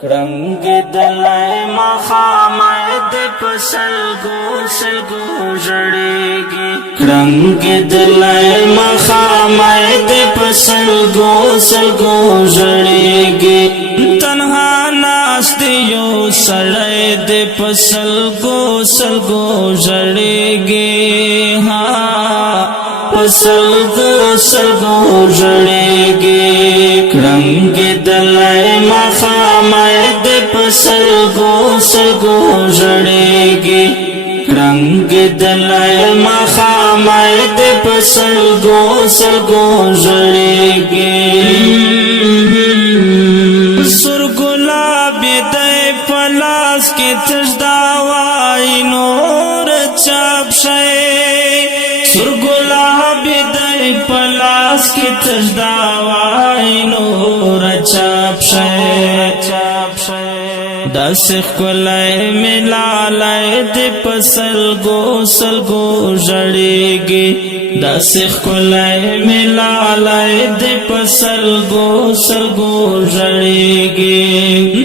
کرنگ دلائے مخامائے دے پسلگو سلگو جڑے گی کرنگ دلائے مخامائے دے پسلگو سلگو جڑے گی تنہا ناستیو سڑے دے پسلگو سلگو جڑے گی ہاں پسلگو سلگو جڑے گی کرنگ دلائے مخامائے دے پسلگو سلگو جڑے گی کرنگ دلائے مخامائے دے پسلگو سلگو جڑے گی سر گلابی دے پلاس کی تجداوائی نور چاپ شئے سر گلابی دے پلاس کی تجداوائی نور چاپ شئے داسخ کلائے ملالائے دے پسلگو سلگو جڑے گی داسخ کلائے ملالائے دے پسلگو سلگو جڑے گی